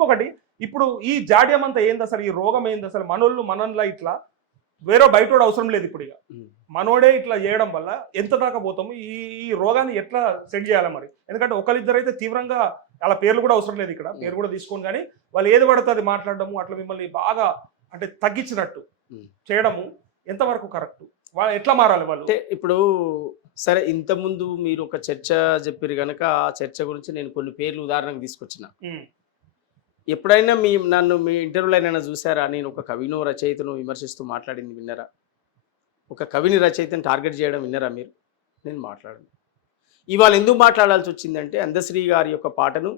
ఇంకొకటి ఇప్పుడు ఈ జాడ్యం అంతా ఏంది అసలు, ఈ రోగం ఏంది అసలు, మనోళ్ళు మనల్లా ఇట్లా వేరే బయటోడు అవసరం లేదు ఇప్పుడు. ఇక మనోడే ఇట్లా చేయడం వల్ల ఎంత దాకా పోతాము, ఈ ఈ రోగాన్ని ఎట్లా సెట్ చేయాలి మరి? ఎందుకంటే ఒకరిద్దరు అయితే తీవ్రంగా, వాళ్ళ పేర్లు కూడా అవసరం లేదు ఇక్కడ, పేరు కూడా తీసుకోను, కానీ వాళ్ళు ఏది పడితే అది మాట్లాడడము, అట్లా మిమ్మల్ని బాగా అంటే తగ్గించినట్టు చేయడము ఎంతవరకు కరెక్ట్? వాళ్ళు ఎట్లా మారాలి వాళ్ళు? అంటే ఇప్పుడు సరే, ఇంతకుముందు మీరు ఒక చర్చ చెప్పారు కనుక ఆ చర్చ గురించి నేను కొన్ని పేర్లు ఉదాహరణకు తీసుకొచ్చిన. ఎప్పుడైనా నన్ను మీ ఇంటర్వ్యూలో అయినా చూసారా? నేను ఒక కవినో రచయితను విమర్శిస్తూ మాట్లాడింది విన్నారా? ఒక కవిని రచయితను టార్గెట్ చేయడం విన్నారా మీరు? నేను మాట్లాడను. ఇవాళ ఎందుకు మాట్లాడాల్సి వచ్చిందంటే, అందశ్రీ గారి యొక్క పాటను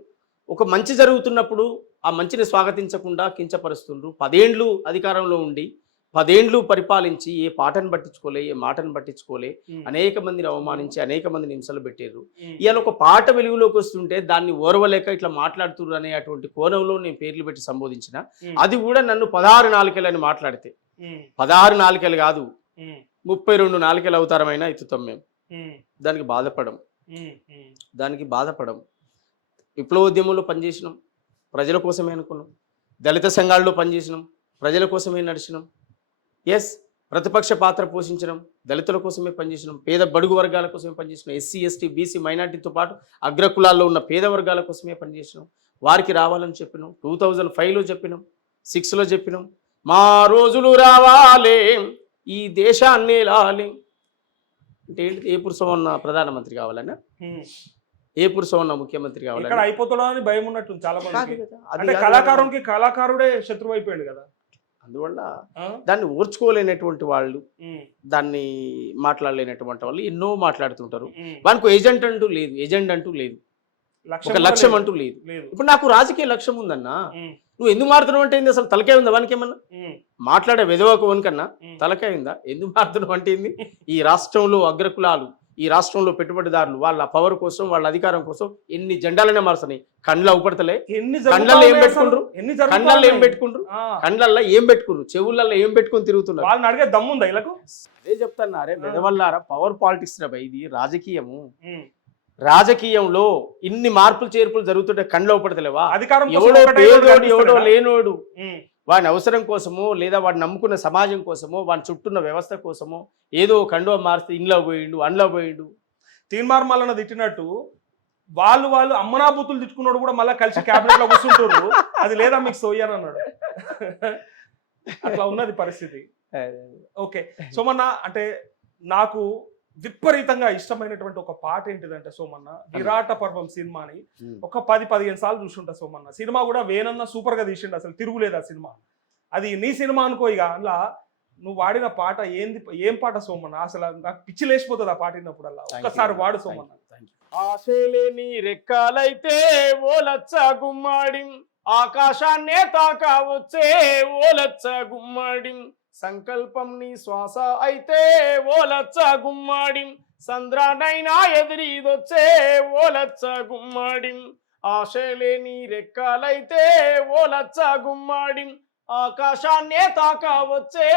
ఒక మంచి జరుగుతున్నప్పుడు ఆ మంచిని స్వాగతించకుండా కించపరుస్తుండ్రు. 10 ఏండ్లు అధికారంలో ఉండి 10 ఏండ్లు పరిపాలించి ఏ పాటను పట్టించుకోలే, ఏ మాటను పట్టించుకోలే, అనేక మందిని అవమానించి అనేక మందిని హింసలు పెట్టారు. ఇవాళ ఒక పాట వెలుగులోకి వస్తుంటే దాన్ని ఓర్వలేక ఇట్లా మాట్లాడుతున్నారు అనే అటువంటి కోణంలో నేను పేర్లు పెట్టి సంబోధించిన. అది కూడా నన్ను 16 నాలుకలని మాట్లాడితే, 16 నాలుకలు కాదు 32 నాలుకలు అవతారమైనా ఎత్తుతాం మేము. దానికి బాధపడం. విప్లవోద్యమంలో పనిచేసినాం, ప్రజల కోసమే అనుకున్నాం. దళిత సంఘాల్లో పనిచేసినాం, ప్రజల కోసమే నడిచినాం. ఎస్, ప్రతిపక్ష పాత్ర పోషించడం, దళితుల కోసమే పనిచేసినాం, పేద బడుగు వర్గాల కోసమే పనిచేసినాం, ఎస్సీ ఎస్టీ బీసీ మైనార్టీతో పాటు అగ్రకులాల్లో ఉన్న పేద వర్గాల కోసమే పనిచేసినాం. వారికి రావాలని చెప్పినాం. 2005లో చెప్పినాం, 6లో చెప్పినాం, మా రోజులు రావాలి, ఈ దేశాన్ని లాలి అంటే ఏంటి? ఏ పురుషమన్న ప్రధానమంత్రి కావాలన్నా, ఏ పురుషమన్న ముఖ్యమంత్రి కావాలన్నా అయిపోతాడో అని భయం ఉన్నట్టు చాలా మంది. అంటే కళాకారుడే శత్రువు అయిపోయాడు కదా. అందువల్ల దాన్ని ఓర్చుకోలేనటువంటి వాళ్ళు, దాన్ని మాట్లాడలేనటువంటి వాళ్ళు ఎన్నో మాట్లాడుతుంటారు. వానికి ఏజెంట్ అంటూ లేదు, ఎజెండా అంటూ లేదు, ఒక లక్ష్యం అంటూ లేదు. ఇప్పుడు నాకు రాజకీయ లక్ష్యం ఉందన్నా, నువ్వు ఎందుకు మారుతున్నావు అంటే అసలు తలకాయ ఉందా వానికి? ఏమన్నా మాట్లాడే వెదవకు వనికన్నా తలకాయ ఉందా? ఎందుకు మారుతున్నావు అంటే ఈ రాష్ట్రంలో అగ్రకులాలు, ఈ రాష్ట్రంలో పెట్టుబడిదారులు వాళ్ళ పవర్ కోసం, వాళ్ళ అధికారం కోసం ఎన్ని జెండాలనే మారుతున్నాయి. కండ్ల ఊపడతలే, కండ్లలో ఏం పెట్టుకుంటారు, కండ్లలో ఏం పెట్టుకుంటారు, కండ్లల్లో ఏం పెట్టుకున్నారు, చెవులలో ఏం పెట్టుకుని తిరుగుతున్నారు. వాళ్ళని అడిగే దమ్ముందా వీళ్ళకు? అదే చెప్తాను, అరే వెదవల్లారా, పవర్ పాలిటిక్స్ రా ఇది రాజకీయము. రాజకీయంలో ఇన్ని మార్పులు చేర్పులు జరుగుతుంటే కండ్ల ఊపడతలేవా? ఎవడో పేదోడు, ఎవడో లేనోడు వాడి అవసరం కోసమో, లేదా వాడు నమ్ముకున్న సమాజం కోసమో, వాడి చుట్టూన్న వ్యవస్థ కోసమో ఏదో కండువ మారిస్తే ఇంట్లో పోయిండు, అండ్లో పోయిండు. తీన్మార్ మల్లన్న తిట్టినట్టు వాళ్ళు అమ్మనాబూతులు తిట్టుకున్నాడు కూడా మళ్ళీ కలిసి క్యాబినెట్ లో కూర్చుంటారు. అది లేదా మీకు సోయ్యాను అన్నాడు. అట్లా ఉన్నది పరిస్థితి. ఓకే సోమన్న, అంటే నాకు విపరీతంగా ఇష్టమైనటువంటి ఒక పాట ఏంటిదంటే సోమన్న, విరాట పర్వం సినిమాని ఒక 10-15 సార్లు చూసుంటా సోమన్న. సినిమా కూడా వేనన్న సూపర్ గా తీసిండు, అసలు తిరుగులేదు ఆ సినిమా. అది నీ సినిమా అనుకో. ఇక అందులో నువ్వు వాడిన పాట ఏం పాట సోమన్న, అసలు నాకు పిచ్చి లేచిపోతుంది ఆ పాట విన్నప్పుడల్లా. ఒక్కసారి వాడు సోమన్న. ఆశలేని రెక్కాలైతే ఓలచ్చ గుమ్మాడి, ఆకాశాన్నే తాకా వచ్చే ఓలచ్చ గుమ్మాడి, సంకల్పం నీ శ్వాస అయితే ఓలచ్చ గుమ్మాడి, సంద్రానైనా ఎదిరిదొచ్చే ఓలచ్చ గుమ్మాడి, ఆశలేని రెక్కాలైతే ఓలచ్చ గుమ్మాడి, ఆకాశాన్నే తాకా వచ్చే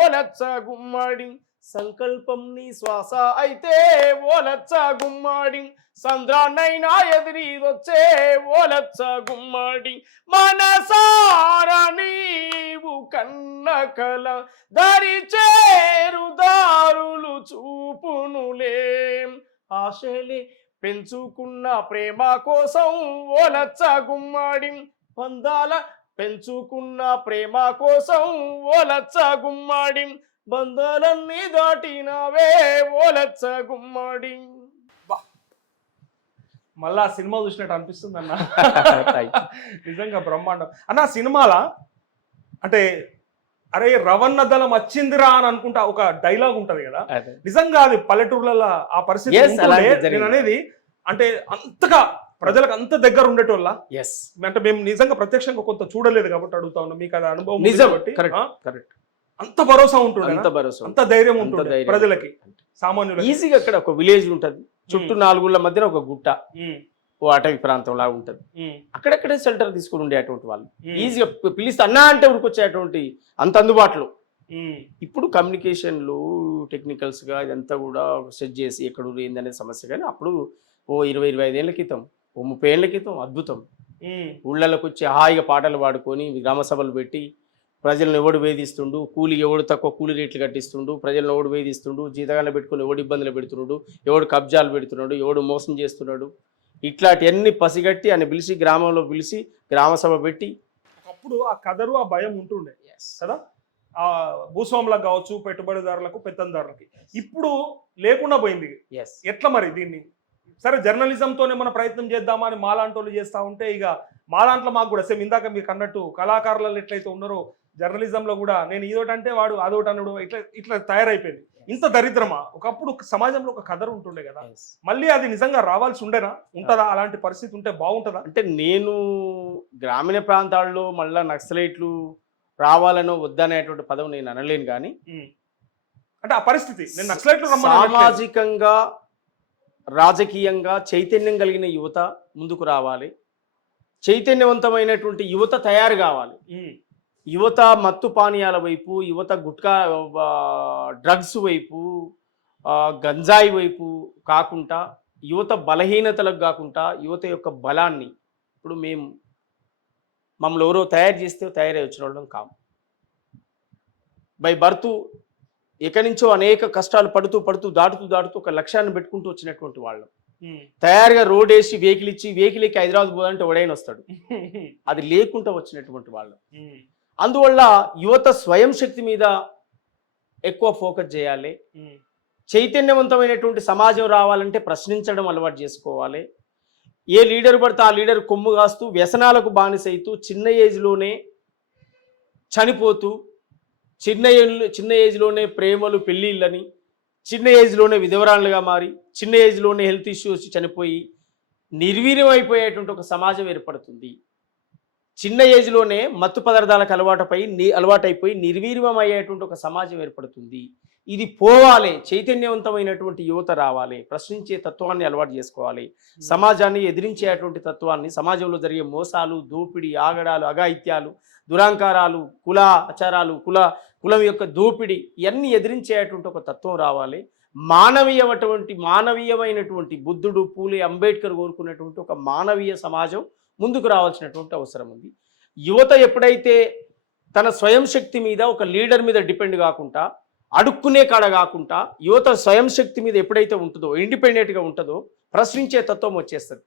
ఓలచ్చ గుమ్మాడి, సంకల్పం నీ శ్వాస అయితే ఓలచ్చ గుమ్మాడి, సంద్రానైనా ఎదిరిదొచ్చే ఓలచ్చ గుమ్మాడి, మనసార నీవు కన్న కల దరి చేరు దారులు చూపునులే, ఆశలే పెంచుకున్న ప్రేమ కోసం ఓలచ్చ గుమ్మాడి, బంధాల పెంచుకున్న ప్రేమ కోసం ఓలచ్చ గుమ్మాడి, బంధాలన్నీ దాటినవే ఓలచ్చ గుమ్మాడి. మళ్ళా సినిమా చూసినట్టు అనిపిస్తుంది అన్న. నిజంగా బ్రహ్మాండం అన్న. సినిమాల అంటే అరే రవణ దళం వచ్చిందిరా అని అనుకుంటా ఒక డైలాగ్ ఉంటది కదా, నిజంగా అది పల్లెటూర్లలో ఆ పరిస్థితి నేను అనేది. అంటే అంతగా ప్రజలకు అంత దగ్గర ఉండేటోళ్ళ, అంటే మేము నిజంగా ప్రత్యక్షంగా కొంత చూడలేదు కాబట్టి అడుగుతా ఉన్నాం. మీకు అది అనుభవం కాబట్టి అంత భరోసా ఉంటుంది, అంత ధైర్యం ఉంటుంది ప్రజలకి, సామాన్యులు. ఈజీగా అక్కడ ఒక విలేజ్ ఉంటది, చుట్టూ 4 ఊళ్ళ మధ్యన ఒక గుట్ట, ఓ అటవీ ప్రాంతం లాగా ఉంటది. అక్కడక్కడే షెల్టర్ తీసుకుని ఉండేటువంటి వాళ్ళు ఈజీగా పిలిస్తే అన్నా అంటే ఉరికొచ్చేటువంటి అంత అందుబాటులో. ఇప్పుడు కమ్యూనికేషన్లు టెక్నికల్స్ గా ఇదంతా కూడా సెట్ చేసి ఎక్కడ ఏందనే సమస్య. కానీ అప్పుడు ఓ 20-25 ఏళ్ల క్రితం, ఓ 30 ఏళ్ల క్రితం అద్భుతం. ఊళ్ళలోకి వచ్చి హాయిగా పాటలు పాడుకొని గ్రామ సభలు పెట్టి ప్రజలను ఎవడు వేధిస్తుండు, కూలి ఎవడు తక్కువ కూలి రేట్లు కట్టిస్తుండు, ప్రజలను ఎవడు వేధిస్తుండు, జీతగాళ్ళు పెట్టుకుని ఎవడు ఇబ్బందులు పెడుతున్నాడు, ఎవడు కబ్జాలు పెడుతున్నాడు, ఎవడు మోసం చేస్తున్నాడు, ఇట్లాంటివన్నీ పసిగట్టి అని పిలిచి గ్రామంలో పిలిచి గ్రామ సభ పెట్టి అప్పుడు ఆ కదరు ఆ భయం ఉంటుండే కదా, ఆ భూస్వాములకు కావచ్చు, పెట్టుబడిదారులకు, పెత్తందారులకి. ఇప్పుడు లేకుండా పోయింది. ఎట్లా మరి దీన్ని? సరే జర్నలిజంతోనే మన ప్రయత్నం చేద్దామా అని మాలాంటోళ్ళు చేస్తూ ఉంటే, ఇక మా దాంట్లో మాకు కూడా సేమ్ ఇందాక మీకు అన్నట్టు కళాకారులు ఎట్లయితే ఉన్నారో జర్నలిజంలో కూడా నేను ఇదోటి అంటే వాడు అదొకటి అనడు, ఇట్లా ఇట్లా తయారైపోయింది. ఇంత దరిద్రమా? ఒకప్పుడు సమాజంలో ఒక కదరు ఉంటుండే కదా, మళ్ళీ అది నిజంగా రావాల్సి ఉండేనా? ఉంటుందా? అలాంటి పరిస్థితి ఉంటే బాగుంటుందా? అంటే నేను గ్రామీణ ప్రాంతాల్లో మళ్ళీ నక్సలైట్లు రావాలనో వద్దనేటువంటి పదం నేను అనలేను, కానీ అంటే ఆ పరిస్థితి నేను నక్సలైట్లు సామాజికంగా రాజకీయంగా చైతన్యం కలిగిన యువత ముందుకు రావాలి, చైతన్యవంతమైనటువంటి యువత తయారు కావాలి. యువత మత్తు పానీయాల వైపు, యువత గుట్కా డ్రగ్స్ వైపు, గంజాయి వైపు కాకుండా, యువత బలహీనతలకు కాకుండా యువత యొక్క బలాన్ని, ఇప్పుడు మమ్మల్ని ఎవరో తయారు చేస్తే తయారై వచ్చిన వాళ్ళం కాము. బై బర్త్ ఎక్కడి నుంచో అనేక కష్టాలు పడుతూ దాటుతూ ఒక లక్ష్యాన్ని పెట్టుకుంటూ వచ్చినటువంటి వాళ్ళం. తయారుగా రోడ్ వేసి వెహికల్ ఇచ్చి వెహికల్ ఎక్కి హైదరాబాద్ పోదంటే ఎవడైనా వస్తాడు. అది లేకుండా వచ్చినటువంటి వాళ్ళం. అందువల్ల యువత స్వయం శక్తి మీద ఎక్కువ ఫోకస్ చేయాలి. చైతన్యవంతమైనటువంటి సమాజం రావాలంటే ప్రశ్నించడం అలవాటు చేసుకోవాలి. ఏ లీడర్ పడితే ఆ లీడర్ కొమ్ము కాస్తూ వ్యసనాలకు బానిసైతూ చిన్న ఏజ్లోనే చనిపోతూ, చిన్న ఏజ్లోనే ప్రేమలు పెళ్ళిళ్ళని, చిన్న ఏజ్లోనే విధవరాలుగా మారి, చిన్న ఏజ్లోనే హెల్త్ ఇష్యూస్ చనిపోయి నిర్వీర్యం అయిపోయేటువంటి ఒక సమాజం ఏర్పడుతుంది. చిన్న ఏజ్లోనే మత్తు పదార్థాలకు అలవాటైపోయి నిర్వీర్యం అయ్యేటువంటి ఒక సమాజం ఏర్పడుతుంది. ఇది పోవాలి. చైతన్యవంతమైనటువంటి యువత రావాలి, ప్రశ్నించే తత్వాన్ని అలవాటు చేసుకోవాలి, సమాజాన్ని ఎదిరించేటువంటి తత్వాన్ని, సమాజంలో జరిగే మోసాలు, దోపిడీ, ఆగడాలు, అఘాయిత్యాలు, దురాంకారాలు, ఆచారాలు, కులం యొక్క దోపిడీ, ఇవన్నీ ఎదిరించేటువంటి ఒక తత్వం రావాలి. మానవీయమైనటువంటి బుద్ధుడు, పూలే, అంబేద్కర్ కోరుకున్నటువంటి ఒక మానవీయ సమాజం ముందుకు రావాల్సినటువంటి అవసరం ఉంది. యువత ఎప్పుడైతే తన స్వయం శక్తి మీద ఒక లీడర్ మీద డిపెండ్ కాకుండా, అడుక్కునే కాడ కాకుండా, యువత స్వయం శక్తి మీద ఎప్పుడైతే ఉంటుందో, ఇండిపెండెంట్గా ఉంటుందో, ప్రశ్నించే తత్వం వచ్చేస్తుంది.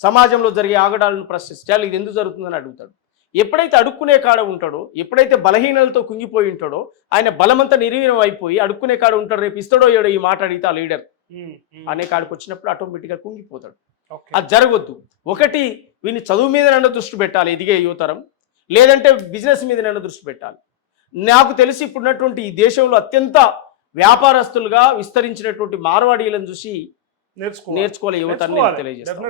సమాజంలో జరిగే ఆగడాలను ప్రశ్నించాలి, ఇది ఎందుకు జరుగుతుందని అడుగుతాడు. ఎప్పుడైతే అడుక్కునే కాడ ఉంటాడో, ఎప్పుడైతే బలహీనలతో కుంగిపోయి ఉంటాడో, ఆయన బలమంతా నిర్వీర్యం అయిపోయి అడుక్కునే కాడ ఉంటాడు, రేపు ఇస్తాడో ఏడో ఈ మాట అడిగితే ఆ లీడర్ అనే కాడికి వచ్చినప్పుడు ఆటోమేటిక్గా కుంగిపోతాడు. అది జరగొద్దు. ఒకటి, వీని చదువు మీద నన్ను దృష్టి పెట్టాలి ఎదిగే యువతరం, లేదంటే బిజినెస్ మీద నన్ను దృష్టి పెట్టాలి. నాకు తెలిసి ఇప్పుడున్నటువంటి ఈ దేశంలో అత్యంత వ్యాపారస్తులుగా విస్తరించినటువంటి మార్వాడీలను చూసి నేర్చుకోవాలి యువతని తెలియజేస్తాను.